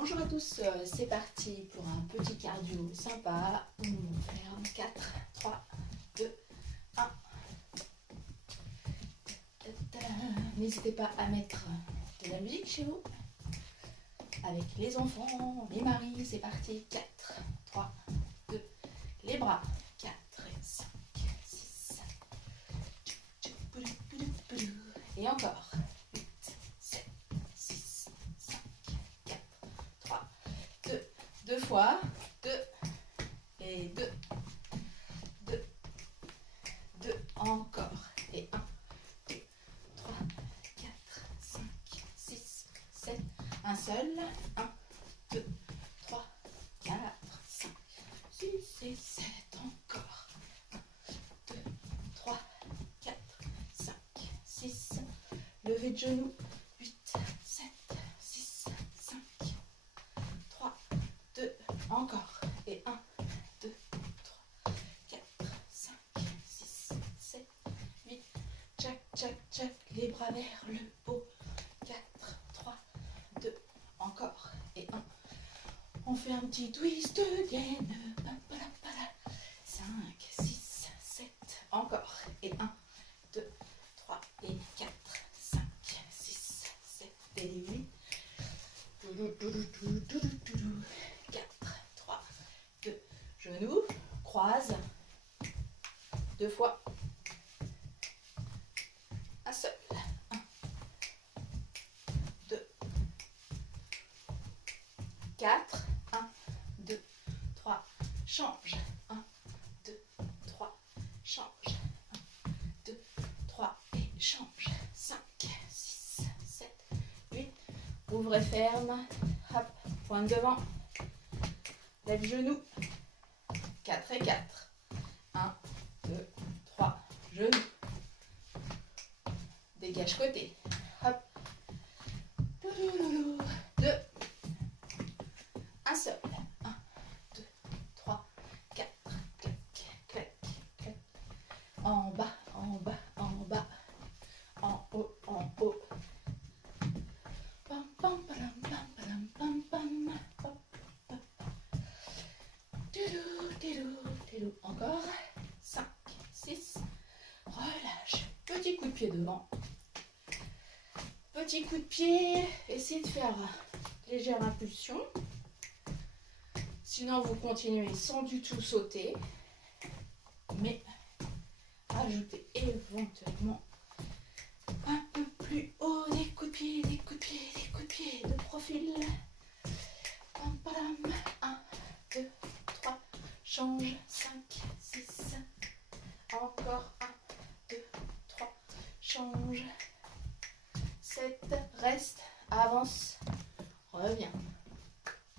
Bonjour à tous, c'est parti pour un petit cardio sympa. On ferme 4, 3, 2, 1. N'hésitez pas à mettre de la musique chez vous. Avec les enfants, les maris, c'est parti. 4, 3, 2, les bras. 4 et 5, 6. Et encore. 8, 7, 6, 5, 4, 3, 2. Deux fois. 2 et 2. 2. 2. Encore. Et 1, 2, 3, 4, 5, 6, 7. Un seul. 1, 2, 3, 4, 5, 6 et 7. Encore. 1, 2, 3, 4, 5, 6. Levez de genoux. 8, 7, 6, 5, 3, 2. Encore. Et 1, 2, 3, 4, 5, 6, 7, 8. Tchac, tchac, tchac. Les bras vers le haut. 4, 3, 2. Encore. Et 1. On fait un petit twist again. 5, 6, 7. Encore. Et 1, 2, 3 et 4, 5, 6, 7 et 8. 4, 3, 2. Genoux. Croise. 2 fois. Un seul. 1, 2, 4. 1, 2, 3. Change. 1, 2, 3. Change. 1, 2, 3. Et change. 5, 6, 7, 8. Ouvrez ferme. Hop. Pointe devant. Lève genou. 4 et 4. 1, 2, 3. Genou. Dégage côté. Hop. 2. Un seul. 1, 2, 3, 4. Clac, clac, clac. En bas, en bas, en bas. En haut, en haut. Pam, pam, palam, pam, palam, pam, pam. Hop, hop. Tidou, tidou, tidou. Encore. 5, 6. Relâche. Petit coup de pied devant. Petit coup de pied. Essayez de faire légère impulsion. Sinon, vous continuez sans du tout sauter. Mais ajoutez éventuellement un peu plus haut des coups de pied, des coups de pied, des coups de pied de profil. 1, 2, 3. Change. 5, 6. Encore 1, 2, 3. Change. 7. Reste. Avance. Reviens.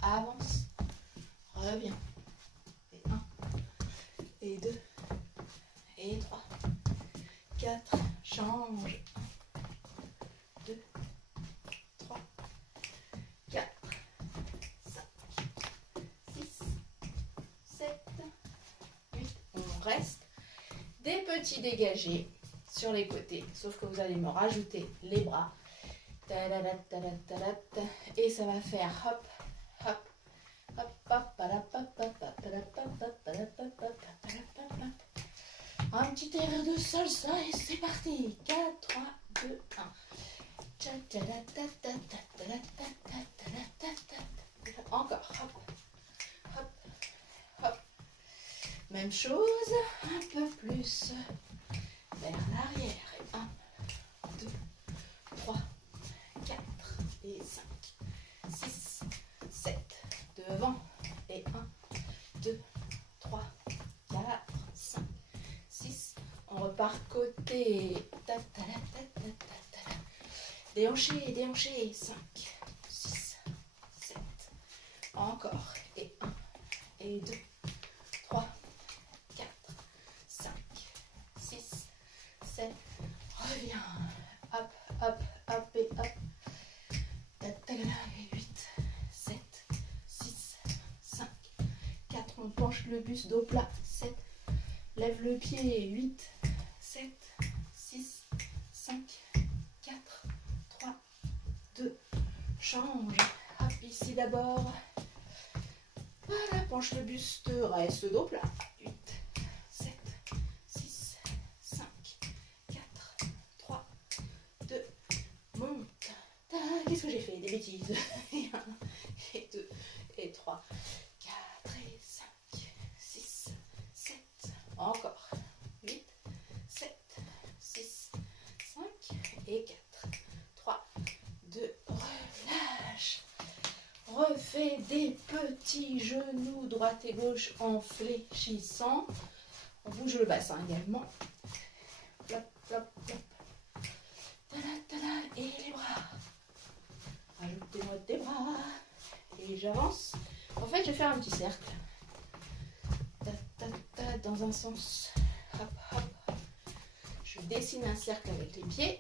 Avance. Reviens. Et 1. Et 2. Et 3. 4. Change. 1, 2, 3, 4, 5, 6, 7, 8. On reste. Des petits dégagés sur les côtés. Sauf que vous allez me rajouter les bras. Et ça va faire hop, hop, hop, hop, un petit air de salsa et c'est parti. 4, 3, 2, 1. Encore, hop, hop, hop. Même chose, un peu plus vers l'arrière. 1, 2, 3, 4 et 5, 6, 7. Devant. Et 1, 2, 3, 4, 5, 6. On repart côté. Déhanché, déhanché. 5, 6, 7. Encore. Et 1, et 2, 3, 4, 5, 6, 7. Reviens. Hop, hop, hop et hop. 8, 7, 6, 5, 4. On penche le buste dos plat. 7. Lève le pied. 8, 7, 6, 5, 4, 3, 2. Change. Hop. Ici d'abord. Voilà, penche le buste, reste dos plat. 8, 7, 6, 5, 4, 3, 2, monte. Qu'est-ce que j'ai fait? Des bêtises. Et 1, et 2, et 3, 4, et 5, 6, 7. Encore. 8, 7, 6, 5, et 4, 3, 2, relâche. Refais des petits genoux droite et gauche en fléchissant. On bouge le bassin également. Plop, plop, plop. Tada, tada, et les bras. Rajoutez-moi des bras. Et j'avance. En fait, je vais faire un petit cercle. Ta, ta, ta, dans un sens. Hop, hop, hop. Je dessine un cercle avec les pieds.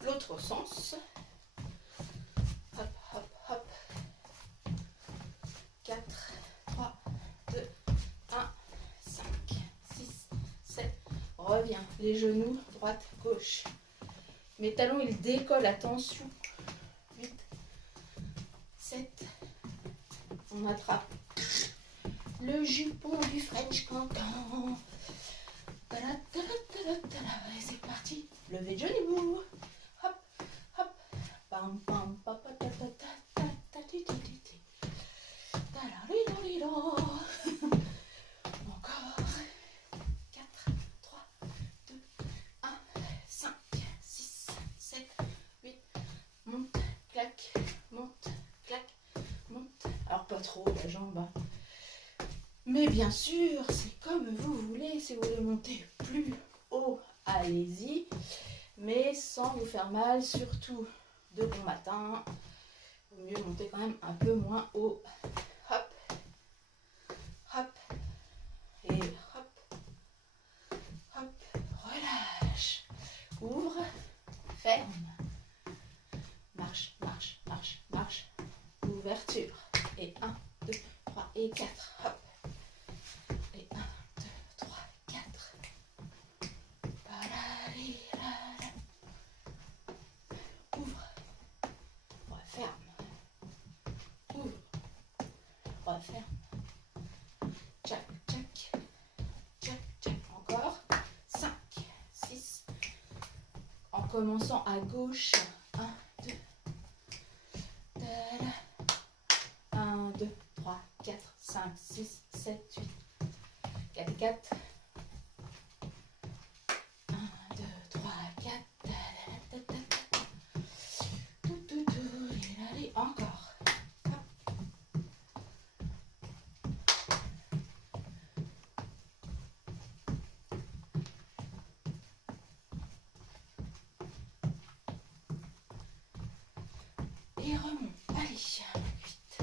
L'autre sens. Hop, hop, hop. 4, 3, 2, 1, 5, 6, 7. Reviens. Les genoux, droite, gauche. Mes talons, ils décollent. Attention. 8, 7. On attrape le jupon du French cancan. Et c'est parti. Levez de genoux. Hop, hop. Pam, pam, pam, pam, pam, pam, pam, pam, encore. 4, 3, 2, 1, 5, 6, 7, 8. Monte, claque, monte, claque, monte. Alors pas trop la jambe. Mais bien sûr, c'est comme vous voulez. Si vous voulez monter plus haut, allez-y. Mais sans vous faire mal, surtout de bon matin. Il vaut mieux monter quand même un peu moins haut. Hop, hop, et hop, hop, relâche. Ouvre, ferme. Marche, marche, marche, marche. Ouverture. Et 1, 2, 3 et 4. Hop. Et 1, 2, 3, 4. Ouvre. Referme. Ouvre. Referme. Tchac, tchac. Tchac, tchac. Encore. 5, 6. En commençant à gauche. 1, 2. 1, 2, 3, 4, 5, 6, 7, 8. 4 et 4. 1, 2, 3, 4. Allez, encore. Hop. Et remonte. Allez, 8.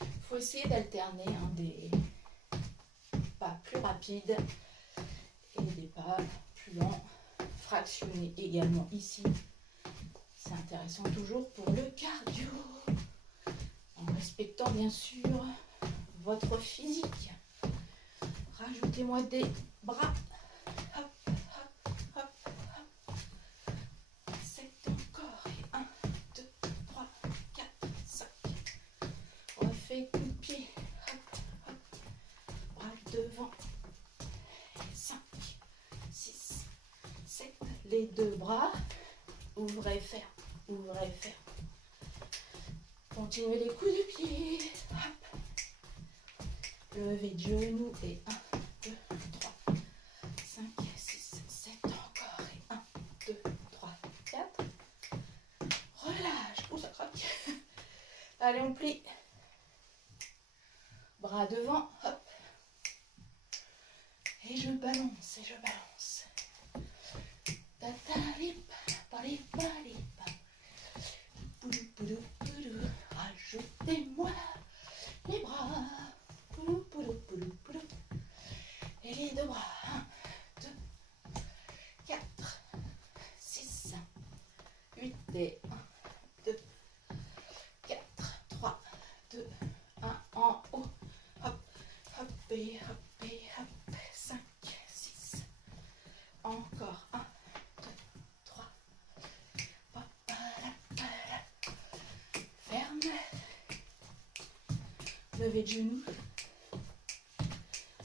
Il faut essayer d'alterner des pas plus rapides et des pas plus lents. Fractionner également ici. C'est intéressant toujours pour le cardio. En respectant bien sûr votre physique. Rajoutez-moi des bras. Hop, hop, hop, hop. 7 encore. Et 1, 2, 3, 4, 5. Refait coup de pied. Hop, hop. Bras devant. 5, 6, 7. Les deux bras. Ouvrez, ferme. Ouvrez, ferme. Continuez les coups de pied. Hop. Levez de genoux et 1, 2, 3, 5, 6, 7 encore. Et 1, 2, 3, 4. Relâche. Oh, ça craque. Allez, on plie. Bras devant. Hop. Et je balance, et je balance. Tatarip, parip, parip. Poudou, poudou, poudou. Rajoutez-moi les bras. Poudou, poudou, poudou, poudou. Et les deux bras. 1, 2, 4, 6, 8 et 1, 2, 4, 3, 2, 1. En haut. Hop, hop et hop et hop. 5, 6, Levez de genoux.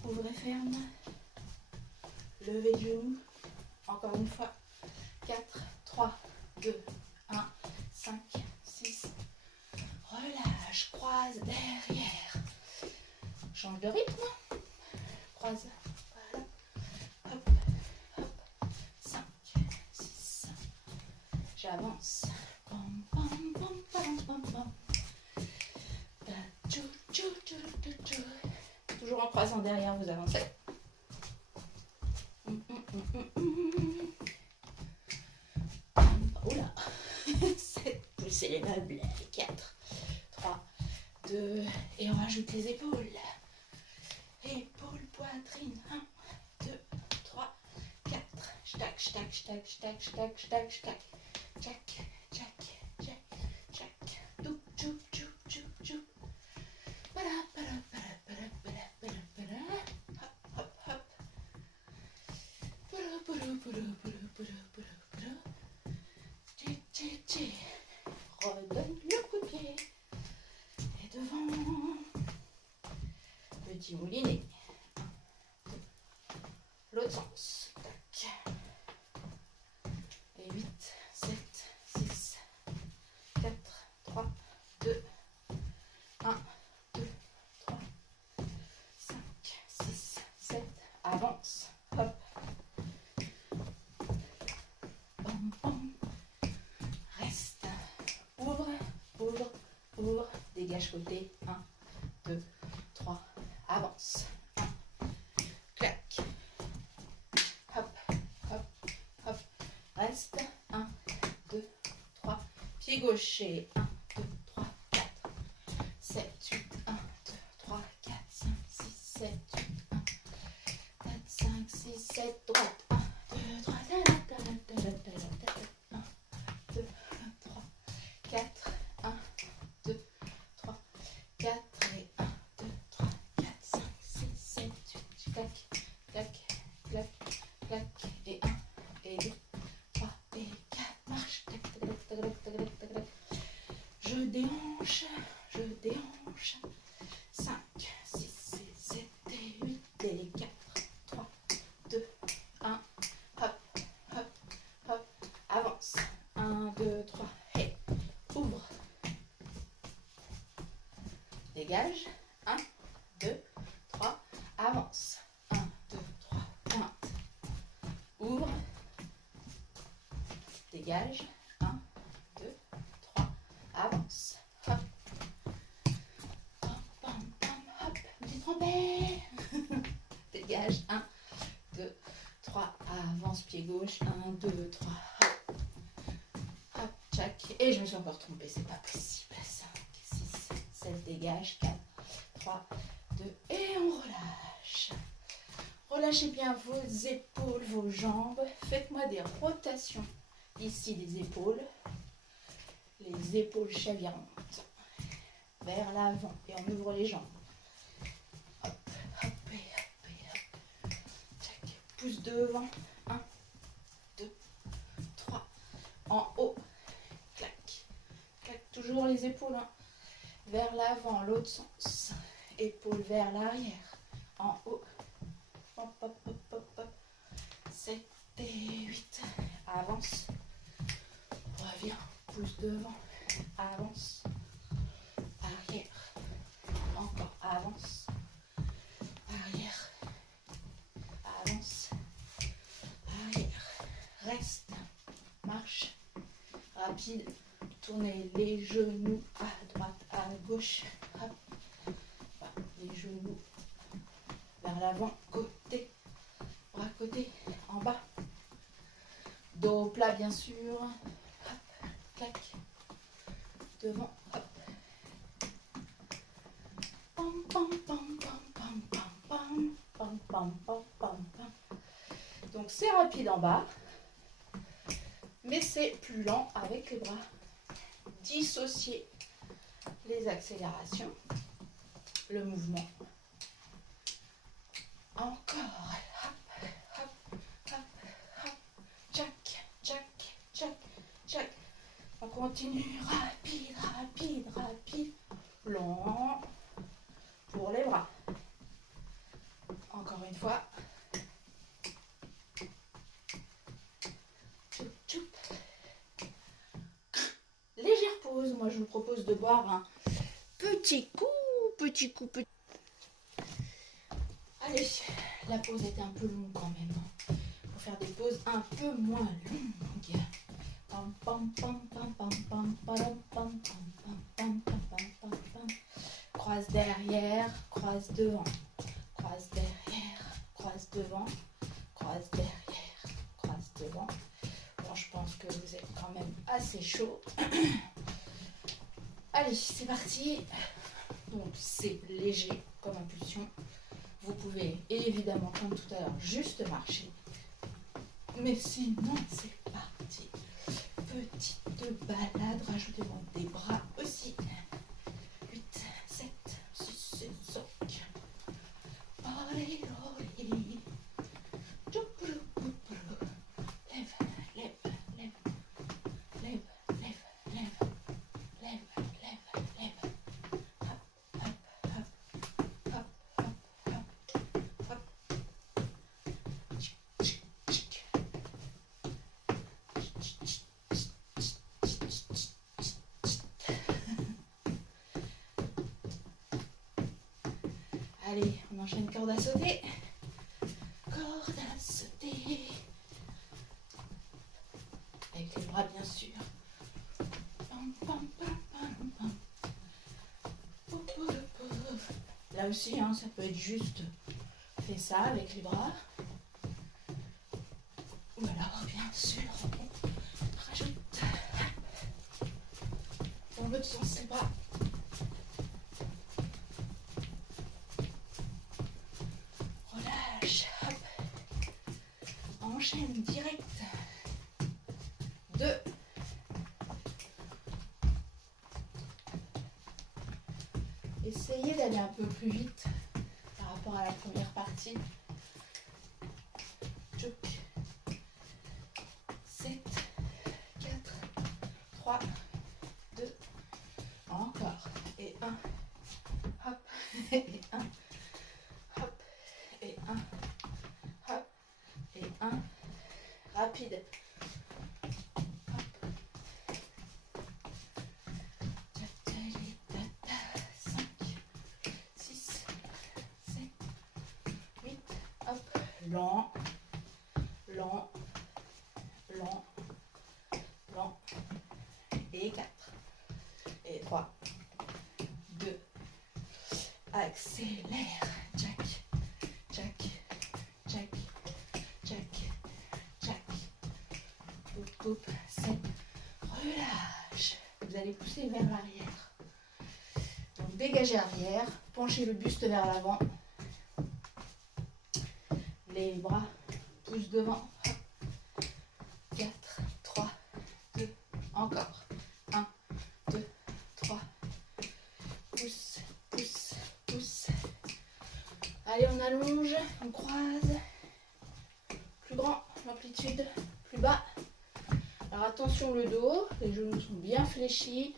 Ouvrez ferme. Levez de genoux. Encore une fois. 4, 3, 2, 1, 5, 6. Relâche, croise derrière. Change de rythme. Croise. Voilà. Hop, hop. 5, 6. J'avance. Pam, pam, pam, pam, pam, pam. Toujours en croisant derrière, vous avancez. Oula. 7, poussez les meubles. 4, 3, 2, et on rajoute les épaules. Épaules, poitrine. 1, 2, 3, 4. Stack, stack, stack, stack, stack, stack, stack. Jack, jack, jack, jack. Doup, doup, doup, doup, doup. Voilà, voilà, voilà, voilà, voilà, voilà, voilà. Hop, hop, hop. Voilà, voilà, voilà, voilà, voilà, voilà, voilà. Tché, tché, tché. Redonne le coup de pied. Et devant. Petit moulinet. L'autre sens. Tac. Et 8, 7, 6, 4, 3, 2, 1, 2, 3, 5, 6, 7. Avance. Hop. Bam, bam. Reste. Ouvre, ouvre, ouvre. Dégage côté. 1, 2, 3. Avance. 1. Clac. Hop, hop, hop. Reste. 1, 2, 3. Pied gaucher. 1, 2, 3, 4. 7, 8. 1, 2, 3, 4, 5, 6, 7, 8. 1, 4, 5, 6, 7. Droite. 1, 2, 3. 1, 2, 3, 4. 1, 2, 3, 4. Et 1, 2, 3, 4, 5, 6, 7, 8. Clac, clac, clac, clac. Et 1, et 2, 3, et 4. Marche. Tac, tac, tac, tac, tac, tac, tac, tac. Je déhanche, je déhanche. 5, 6, 7 et 8 et 4, 3, 2, 1. Hop, hop, hop. Avance. 1, 2, 3. Et ouvre. Dégage. 1, 2, 3. Avance. 1, 2, 3. Pointe. Ouvre. Dégage. 1, 2, 3. Avance. Hop. Pam, pam, pam, hop. Petite trompette. Dégage. 1, 2, 3. Avance. Pied gauche. 1, 2, 3. Hop. Hop. Tchac. Et je me suis encore trompée. C'est pas possible. 5, 6, 7. Dégage. 4, 3, 2. Et on relâche. Relâchez bien vos épaules, vos jambes. Faites-moi des rotations ici des épaules. Les épaules chavirantes vers l'avant et on ouvre les jambes. Hop, hop et hop et hop. Tac. Pouce devant. 1, 2, 3. En haut. Clac. Clac. Toujours les épaules. Vers l'avant, l'autre sens. Épaules vers l'arrière. En haut. Hop, hop, hop, hop, hop. 7 et 8. Avance. Reviens. Pouce devant. Avance. Arrière. Encore. Avance. Arrière. Avance. Arrière. Reste. Marche. Rapide. Tournez les genoux à droite, à gauche. Hop. Les genoux vers l'avant. Côté. Bras côté. En bas. Dos plat bien sûr. Hop. Clac. Devant. Hop. Pam pam pam pam pam pam pam pam pam pam pam pam. Donc c'est rapide en bas, mais c'est plus lent avec les bras. Dissocier les accélérations, le mouvement. Encore. Hop, hop, hop, hop. Jack, jack, jack, jack. On continue. Rapide, rapide, rapide. Lent. moi je vous propose de boire un petit coup. Allez, la pause était un peu longue quand même. Pour faire des pauses un peu moins longues. Pam, pam, pam, pam, pam, pam, pam, pam, pam, pam, pam, pam, pam, pam. Croise derrière, croise devant. Croise derrière, croise devant. Croise derrière, croise devant. Bon, je pense que vous êtes quand même assez chaud. Allez, c'est parti. Donc, c'est léger comme impulsion. Vous pouvez évidemment, comme tout à l'heure, juste marcher. Mais sinon, c'est parti. Petite balade, rajoutez-moi des bras aussi. 8, 7, 6, 7, 5. Allez, allez. Lève, lève, lève, lève, lève, lève, lève, lève, lève. Hop, hop, hop, hop, hop, hop, hop. Tchic, tchic, tchic. Allez, on enchaîne corde à sauter. Corde à sauter. Avec les bras bien sûr. Pam, pam, pam, pam, pam. Pouf, pouf, pouf. Là aussi, hein, ça peut être juste fait ça avec les bras. Ou alors, bien sûr, on rajoute dans l'autre sens les bras. Relâche, hop. Enchaîne direct. 2. Essayez d'aller un peu plus vite par rapport à la première partie. 7, 4, 3, 2, encore. Et 1, hop, et 1, hop, et 1, hop, et 1. Rapide. Hop. 5, 6, 7, 8, hop. Lent, lent, lent, lent. Et 4. Et 3, 2. Accélère. Jack, jack, jack, jack, jack. Poup, poup. 7. Relâche. Vous allez pousser vers l'arrière. Donc dégagez arrière. Penchez le buste vers l'avant. Les bras poussent devant. 4, 3, 2, encore. 1, 2, 3. Pousse, pousse, pousse. Allez, on allonge, on croise. Plus grand, l'amplitude, plus bas. Alors attention le dos, les genoux sont bien fléchis.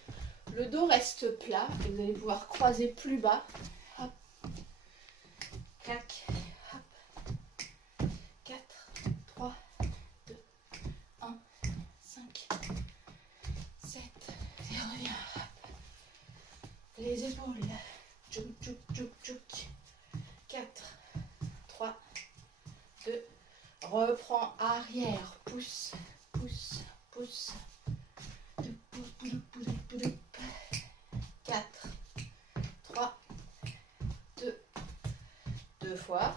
Le dos reste plat et vous allez pouvoir croiser plus bas. Hop. Clac. Hop. 4, 3, 2, 1, 5, 7. Et reviens. Hop. Les épaules. Tchouk, tchouk, tchouk, tchouk. 4, 3, 2. Reprends arrière. Pousse, pousse, pousse. 4, 3, 2. 2 fois.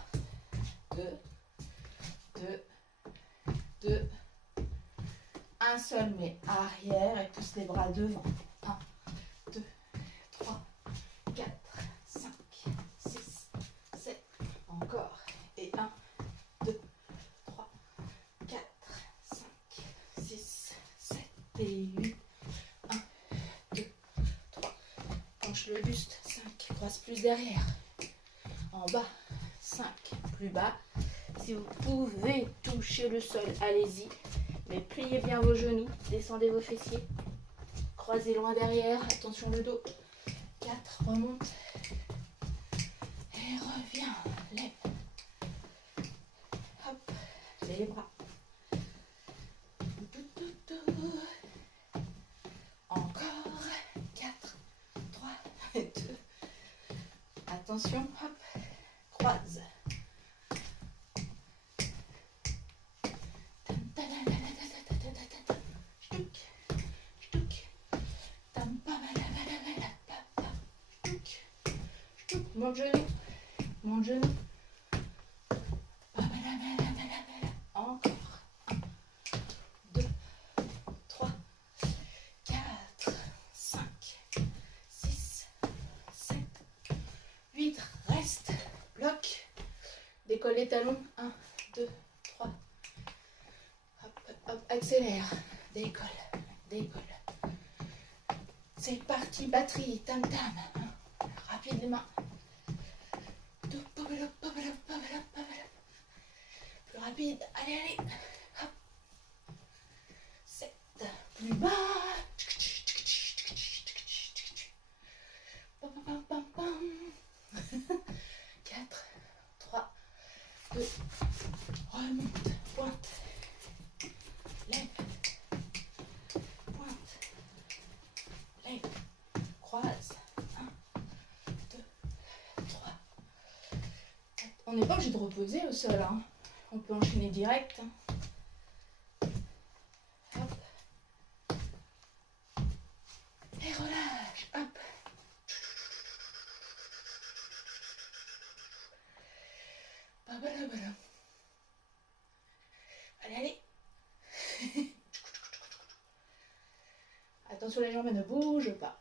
2, 2, 2. Un seul, mais arrière et pousse les bras devant. 1, 2, 3, 4, 5, 6, 7. Encore. Et 1, 2, 3, 4, 5, 6, 7 et 8. 1, 2, 3. Penche le buste. 5. Croise plus derrière. En bas. 5. Plus bas. Si vous pouvez toucher le sol, allez-y. Mais pliez bien vos genoux. Descendez vos fessiers. Croisez loin derrière. Attention le dos. 4. Remonte. Et reviens. Lève. Hop. Les bras. Encore. Attention, hop, croise. Monte genou, monte genou. Encore. 1, 2, 3, 4, 5, 6, 7, 8. Reste. Bloc. Décolle les talons. 1, 2, 3. Hop, hop, accélère. Décolle, décolle. C'est parti, batterie, tam tam. Rapide les mains. Plus rapide, allez, allez. Hop. 7. Plus bas. 4, 3, 2. Remonte. Pointe. Lève. Pointe. Lève. Croise. 1, 2, 3. 4. On n'est pas obligé de reposer au sol, hein. On peut enchaîner direct. Hop. Et relâche. Hop. Allez, allez. Attention, les jambes ne bougent pas.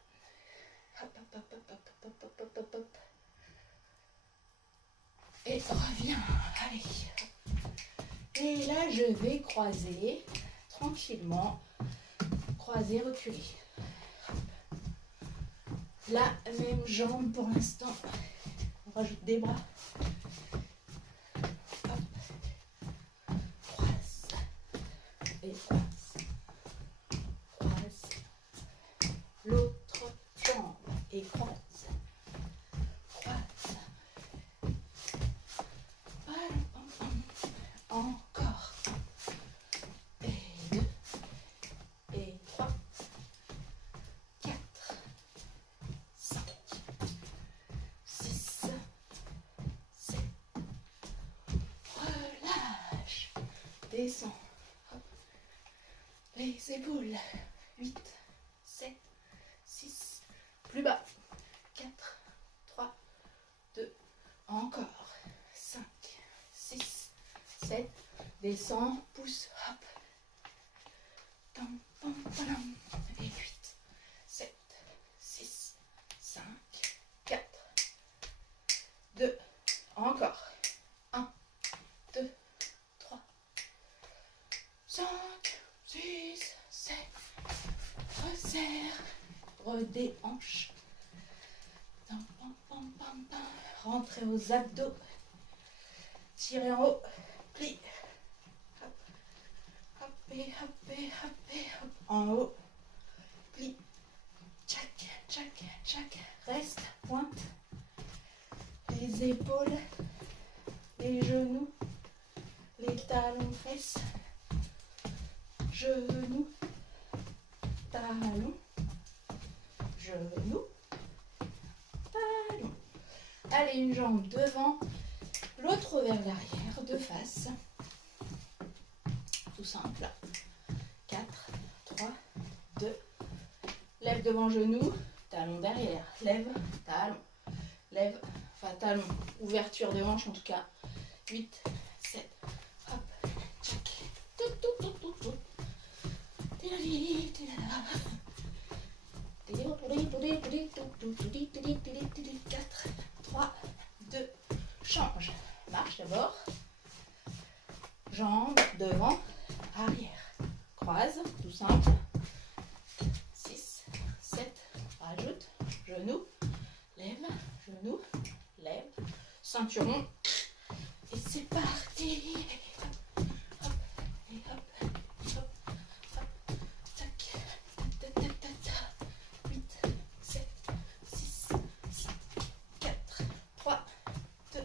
Hop, hop, hop, hop, hop, hop, hop, hop, hop, hop. Et reviens. Allez. Et là, je vais croiser tranquillement. Croiser, reculer. La même jambe pour l'instant. On rajoute des bras. Hop. Croise. Et croise. Croise. L'autre jambe. Et croise. Croise. Encore. Et 2. Et 3. 4. 5. 6. 7. Relâche. Descends. Hop. Les épaules. 8. 7. 6. Plus bas. 4. 3. 2. Encore. 5. 6. 7. Descends. Pousse. Hop. Tam, pam, padam. Et 8. 7. 6. 5. 4. 2. Encore. 1. 2. 3. 5. 6. 7. Resserre. Redéhanche. Tam, pam, pam, pam, pam. Rentrez aux abdos. Tirez en haut. Plie. Hop. Hop et hop et hop et hop. En haut. Plie. Tchac, tchac, tchac. Reste. Pointe. Les épaules. Les genoux. Les talons, fesses. Genoux. Talons. Genoux. Talons. Allez, une jambe devant. L'autre vers l'arrière, de face. Tout simple. 4, 3, 2. Lève devant genou, talon derrière. Lève, talon. Lève, enfin talon. Ouverture de hanche en tout cas. 8, 7. Hop. Tchac. Tout, tout, tout, tout, tout. 4, 3, 2. Change. Marche d'abord. Jambes devant, arrière. Croise, tout simple. 6, 7. Rajoute. Genou. Lève. Genou. Lève. Ceinturon. Et c'est parti. Hop, hop, et hop, hop, hop. Tac. 8, 7, 6, 5, 4, 3, 2.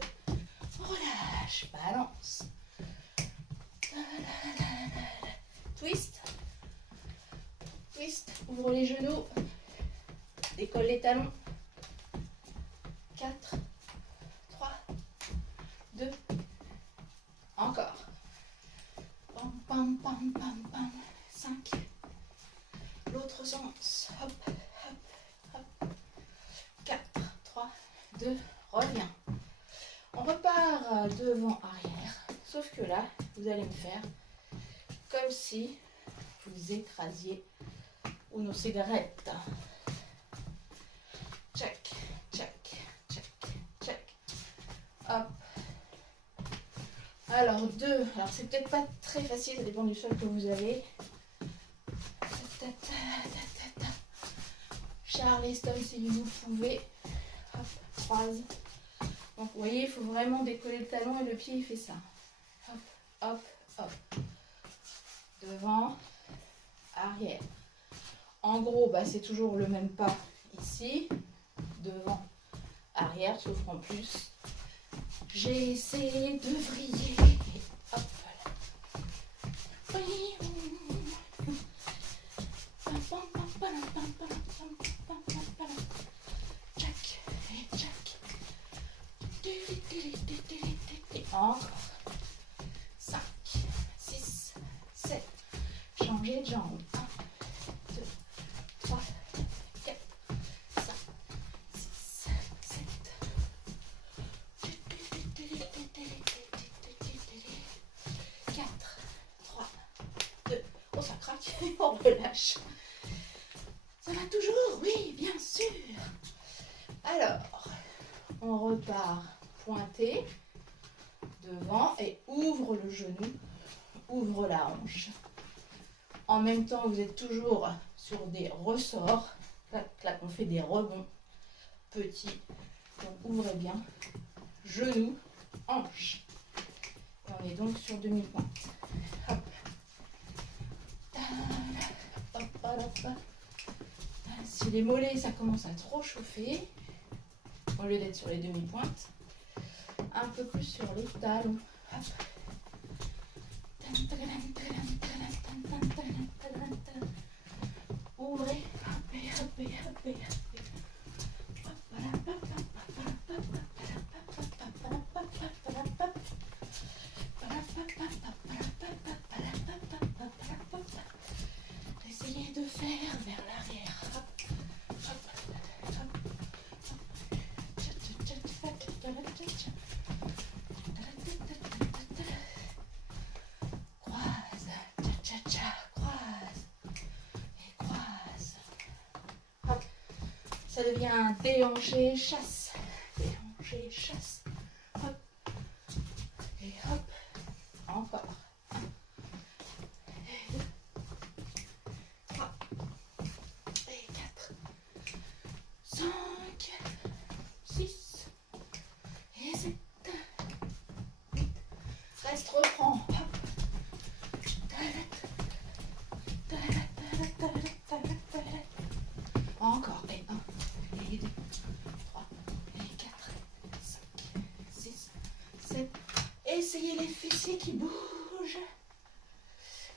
Relâche. Balance. Twist. Twist. Ouvre les genoux. Décolle les talons. 4, 2. Encore. Pam, pam, pam, pam, pam. 5. L'autre sens. Hop, hop, hop. 4, 3, 2. Reviens. On repart devant, arrière. Sauf que là, vous allez me faire comme si vous écrasiez une cigarette. Check, check, check, check. Hop. Alors 2. Alors c'est peut-être pas très facile, ça dépend du sol que vous avez. Charleston si vous pouvez. Hop, croise. Donc vous voyez, il faut vraiment décoller le talon et le pied il fait ça. Hop, hop, hop. Devant, arrière. En gros, bah, c'est toujours le même pas ici. Devant, arrière, sauf qu'en plus, j'ai essayé de vriller. Et hop là. Jack et Jack. Encore. 5, 6, 7. Changez de jambe. 1, 2, 3, 4, 5, 6, 7. 4, 3, 2. Oh, ça craque. On relâche. Ça va toujours? Oui, bien sûr. Alors, on repart pointé devant et ouvre le genou, ouvre la hanche. En même temps, vous êtes toujours sur des ressorts. Clac, clac, on fait des rebonds petits. Donc, ouvrez bien. Genou, hanche. Et on est donc sur demi-pointe. Hop. Hop, hop, hop. Si les mollets, ça commence à trop chauffer, au lieu d'être sur les demi-pointes, un peu plus sur les talons. Hop. Ouvrez. Essayez de faire vers l'arrière. Croise, cha-cha-cha, croise et croise. Hop. Ça devient un déhanché chasse. Déhanché chasse. Hop. Et hop. Encore. 1, et 2, 3, et 4, 5, 6, et 7, 8. Reste, reprends. Hop. Encore. Et 1, et 2, 3, et 4, 5, 6, 7. Essayez les fessiers qui bougent.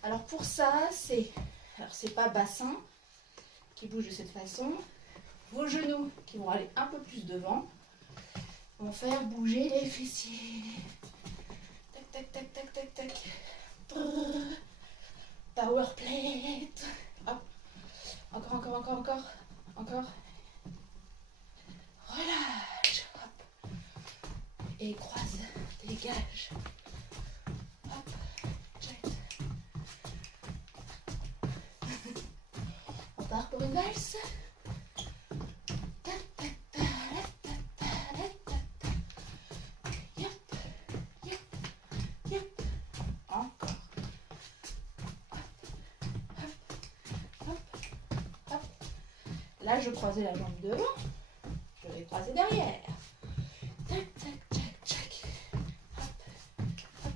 Alors pour ça, c'est pas bassin qui bouge de cette façon. Vos genoux qui vont aller un peu plus devant vont faire bouger les fessiers. Tac, tac, tac, tac, tac, tac. Power plate. Hop. Encore, encore, encore, encore. Encore. Relâche. Hop. Et croise. Dégage. Hop. Check. On part pour une valse. Encore. Là, je croisais la jambe devant. Je vais croiser derrière. Tac, tac, tac, tac. Hop, hop,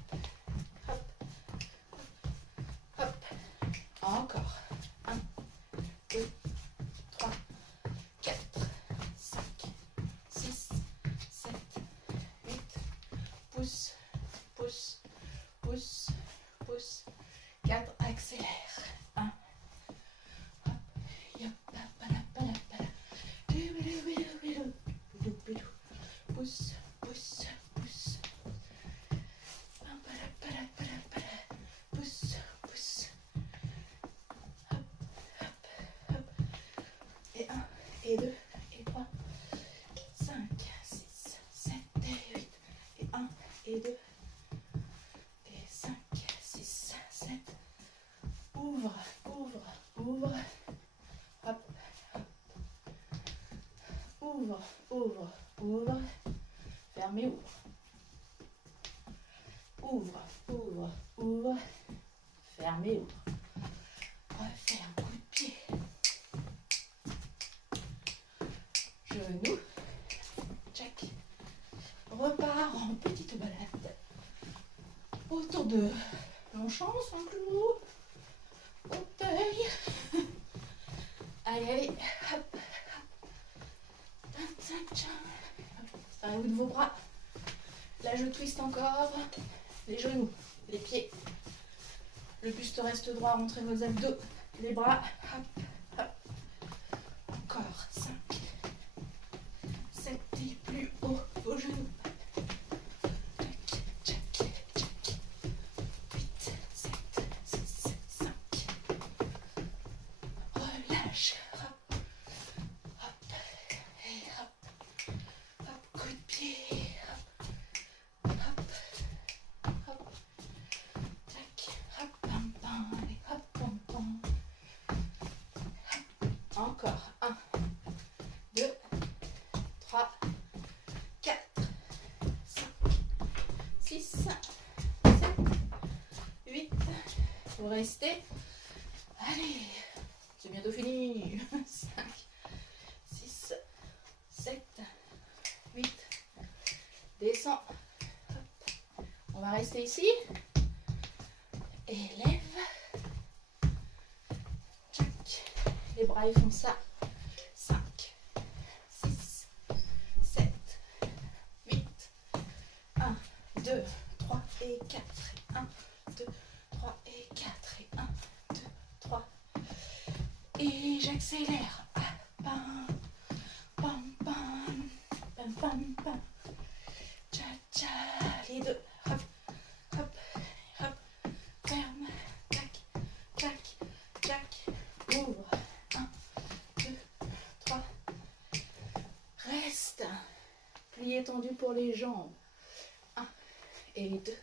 hop, hop. Encore. 1, 2, 3, 4, 5, 6, 7, 8. Pousse, pousse, pousse, pousse. 4, accélère. 1. Pousse, pousse, Et 1, et 2, et 3, 5, 6, 7, et 8. Et 1, et 2, et 5, 6, 7. Ouvre, ouvre, ouvre. Hop, hop. Ouvre, ouvre, ouvre. Fermez, ouvre. Ouvre, ouvre, ouvre. Fermez, ouvre. Refais un coup de pied. Genou. Check. Repart en petite balade. Autour de Longchamp, Saint-Cloud. Auteuil. Allez, allez. Hop, hop. C'est un bout de vos bras. Là, je twiste encore. Les genoux, les pieds. Le buste reste droit, rentrez vos abdos. Les bras. Hop, hop. Encore. 5, 7 et plus haut. Vos genoux. Check, check, check. 8, 7, 6, 5. Relâche. Hop, hop. Et hop. Hop, coup de pied. Hop, hop, hop. Tac, hop, pam, pam. Et hop, pam, pam. Hop. Encore. 1, 2, 3, 4, 5, 6, 7, 8. Vous restez. Allez, c'est bientôt fini. 5, 6, 7, 8. Descends. Hop. On va rester ici. Élève. Tchac. Les bras ils font ça. 5, 6, 7, 8. 1, 2, 3 et 4. 1, 2, 3 et 4. Et 1, 2, 3. Et j'accélère. Ah, pam, pam, pam, pam, pam, pam. Tcha, tcha. Les deux. Hop, hop, hop. Ferme. Tac, tac, tac. Ouvre. 1, 2, 3. Reste. Plié tendu pour les jambes. 1 et 2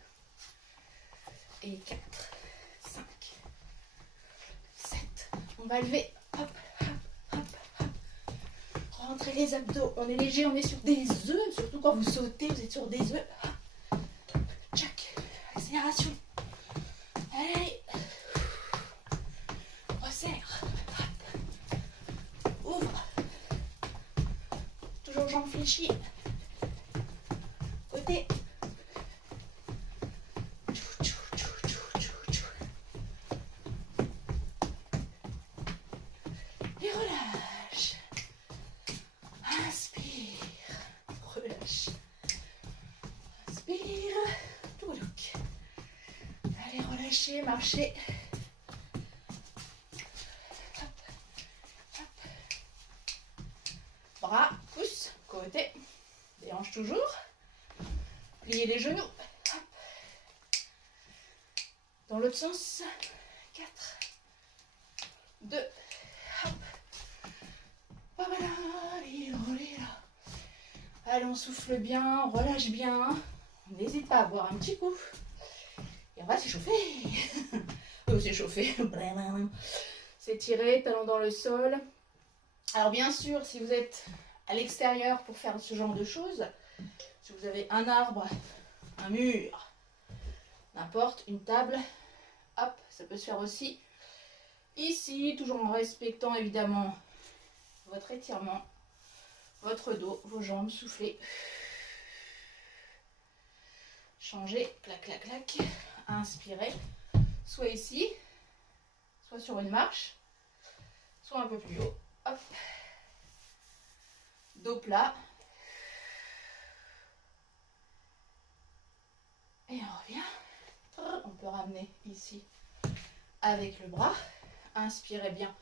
et 4, 5, 7. On va lever. Hop, hop, hop, hop. Rentrez les abdos. On est léger, on est sur des œufs. Surtout quand vous sautez, vous êtes sur des œufs. Hop. Tchac. Accélération. Allez. Resserre. Hop. Ouvre. Toujours jambes fléchies. Côté. Et relâche. Inspire. Relâche. Inspire. Toulouk. Allez, relâchez, marchez. Hop. Hop. Bras, pouce, côté. Les hanches toujours. Pliez les genoux. Hop. Dans l'autre sens. 4, 2, hop. Voilà. Allez, on souffle bien, on relâche bien. On n'hésite pas à boire un petit coup. Et on va s'échauffer. S'échauffer. S'étirer, talons dans le sol. Alors bien sûr, si vous êtes à l'extérieur pour faire ce genre de choses, si vous avez un arbre, un mur, n'importe, une table, hop, ça peut se faire aussi ici, toujours en respectant évidemment votre étirement, votre dos, vos jambes, soufflez. Changez, clac, clac, clac, inspirez, soit ici, soit sur une marche, soit un peu plus haut, hop, dos plat. Et on revient, on peut ramener ici avec le bras, inspirez bien,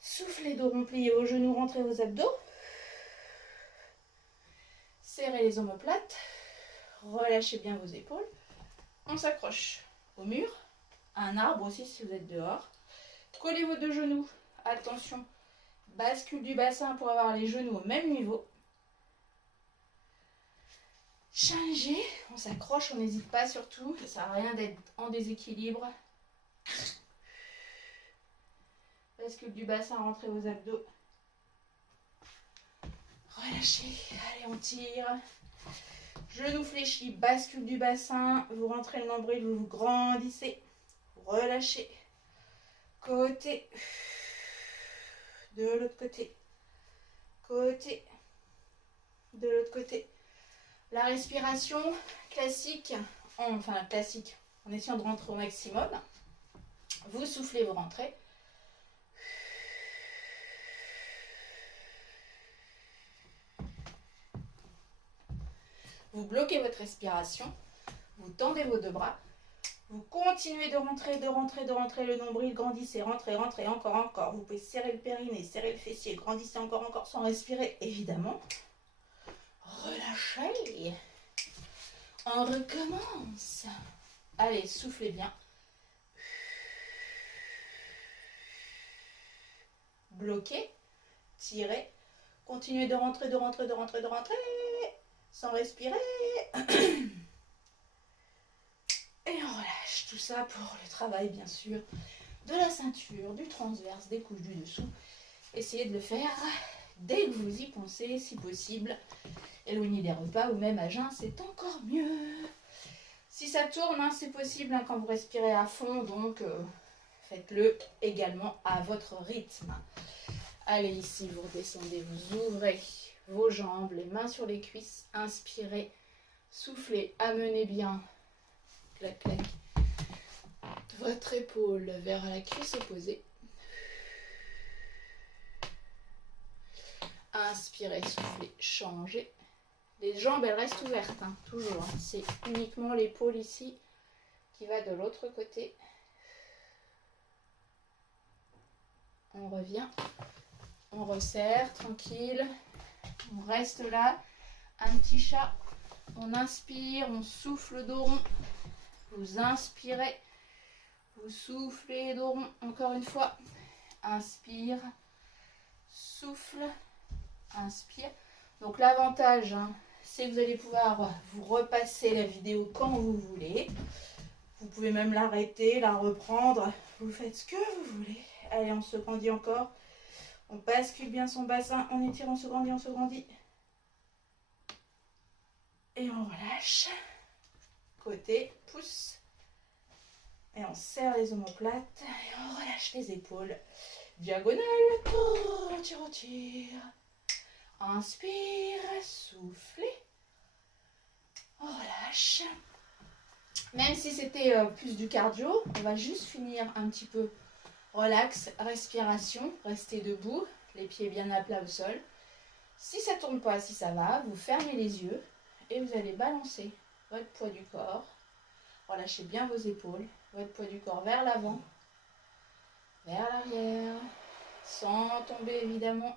soufflez, dos rond plié aux genoux, rentrez vos abdos, serrez les omoplates, relâchez bien vos épaules, on s'accroche au mur, à un arbre aussi si vous êtes dehors, collez vos deux genoux, attention, Bascule du bassin pour avoir les genoux au même niveau. Changez, on s'accroche, on n'hésite pas surtout. Ça ne sert à rien d'être en déséquilibre. Bascule du bassin, rentrez vos abdos. Relâchez, allez on tire. Genoux fléchis, bascule du bassin. Vous rentrez le nombril, vous vous grandissez. Relâchez. Côté. De l'autre côté. Côté. De l'autre côté. La respiration classique, en essayant de rentrer au maximum. Vous soufflez, vous rentrez. Vous bloquez votre respiration. Vous tendez vos deux bras. Vous continuez de rentrer le nombril, grandissez, rentrez, encore. Vous pouvez serrer le périnée, serrer le fessier, grandissez encore, sans respirer, évidemment. Relâchez. On recommence. Allez, soufflez bien. Bloquez, tirez. Continuez de rentrer. Sans respirer. Et on relâche tout ça pour le travail, bien sûr, de la ceinture, du transverse, des couches du dessous. Essayez de le faire dès que vous y pensez, si possible. Éloignez des repas ou même à jeun, c'est encore mieux. Si ça tourne, c'est possible quand vous respirez à fond, donc faites-le également à votre rythme. Allez, ici, vous redescendez, vous ouvrez vos jambes, les mains sur les cuisses, inspirez, soufflez, amenez bien, clac, clac, votre épaule vers la cuisse opposée. Inspirez, soufflez, changez. Les jambes, elles restent ouvertes, toujours. C'est uniquement l'épaule ici qui va de l'autre côté. On revient, on resserre, tranquille. On reste là, un petit chat. On inspire, on souffle dos rond. Vous inspirez, vous soufflez dos rond. Encore une fois, inspire, souffle, inspire. Donc l'avantage, c'est que vous allez pouvoir vous repasser la vidéo quand vous voulez. Vous pouvez même l'arrêter, la reprendre. Vous faites ce que vous voulez. Allez, on se grandit encore. On bascule bien son bassin. On étire, on se grandit. Et on relâche. Côté, pouce. Et on serre les omoplates. Et on relâche les épaules. Diagonale. On tire. Inspire, soufflez. On relâche. Même si c'était plus du cardio, on va juste finir un petit peu relax, respiration, restez debout, les pieds bien à plat au sol. Si ça ne tourne pas, si ça va, vous fermez les yeux et vous allez balancer votre poids du corps. Relâchez bien vos épaules, votre poids du corps vers l'avant, vers l'arrière, sans tomber évidemment.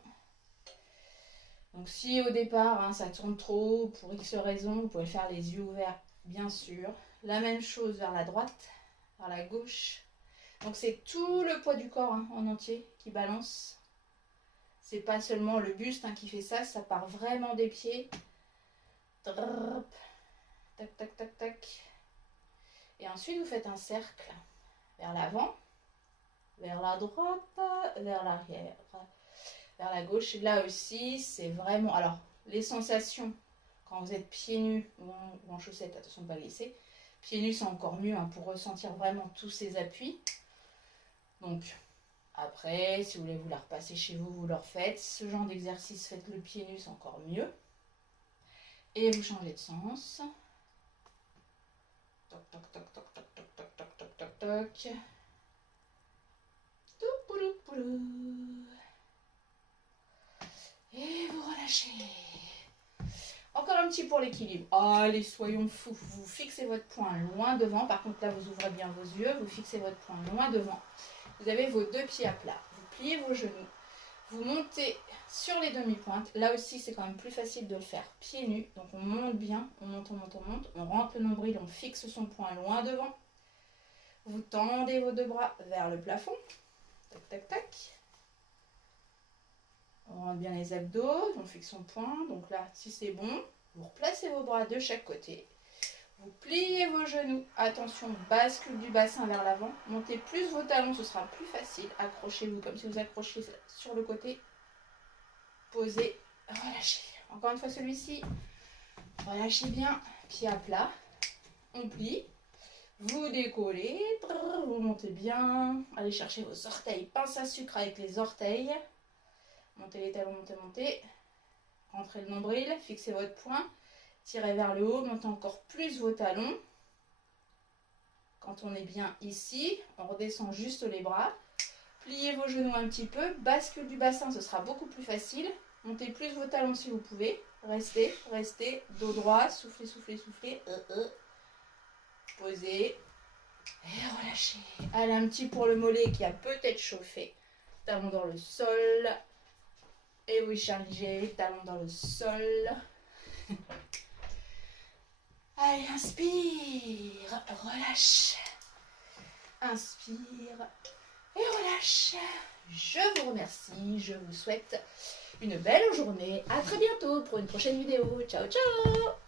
Donc si au départ ça tourne trop, pour X raison, vous pouvez faire les yeux ouverts, bien sûr. La même chose vers la droite, vers la gauche. Donc c'est tout le poids du corps en entier qui balance. C'est pas seulement le buste qui fait ça, ça part vraiment des pieds. Tac, tac, tac, tac. Et ensuite vous faites un cercle vers l'avant, vers la droite, vers l'arrière, vers la gauche. Et là aussi, c'est vraiment... Alors, les sensations, quand vous êtes pieds nus ou en chaussettes, attention de ne pas glisser. Pieds nus, c'est encore mieux pour ressentir vraiment tous ces appuis. Donc, après, si vous voulez vous la repasser chez vous, vous le refaites. Ce genre d'exercice, faites-le pieds nus, c'est encore mieux. Et vous changez de sens. Toc, toc, toc, toc, toc, toc, toc, toc, toc, toc, toc. Et vous relâchez. Encore un petit pour l'équilibre. Allez, soyons fous. Vous fixez votre poing loin devant. Par contre, là, vous ouvrez bien vos yeux. Vous fixez votre poing loin devant. Vous avez vos deux pieds à plat. Vous pliez vos genoux. Vous montez sur les demi-pointes. Là aussi, c'est quand même plus facile de le faire pieds nus. Donc, on monte bien. On monte, on monte, on monte. On rentre le nombril. On fixe son poing loin devant. Vous tendez vos deux bras vers le plafond. Tac, tac, tac. augmente bien les abdos, on fixe son point. Donc là, si c'est bon, vous replacez vos bras de chaque côté. Vous pliez vos genoux. Attention, bascule du bassin vers l'avant. Montez plus vos talons, ce sera plus facile. Accrochez-vous comme si vous accrochiez sur le côté. Posez, relâchez. Encore une fois celui-ci. Relâchez bien, pied à plat. On plie. Vous décollez. Vous montez bien. Allez chercher vos orteils. Pince à sucre avec les orteils. Montez les talons, montez, montez. Rentrez le nombril. Fixez votre poing. Tirez vers le haut. Montez encore plus vos talons. Quand on est bien ici, on redescend juste les bras. Pliez vos genoux un petit peu. Bascule du bassin, ce sera beaucoup plus facile. Montez plus vos talons si vous pouvez. Restez, restez. Dos droit. Soufflez, soufflez, soufflez. Posez. Et relâchez. Allez, un petit pour le mollet qui a peut-être chauffé. Talon dans le sol. Et oui, chargez. Talon dans le sol. Allez, inspire. Relâche. Inspire. Et relâche. Je vous remercie. Je vous souhaite une belle journée. À très bientôt pour une prochaine vidéo. Ciao, ciao.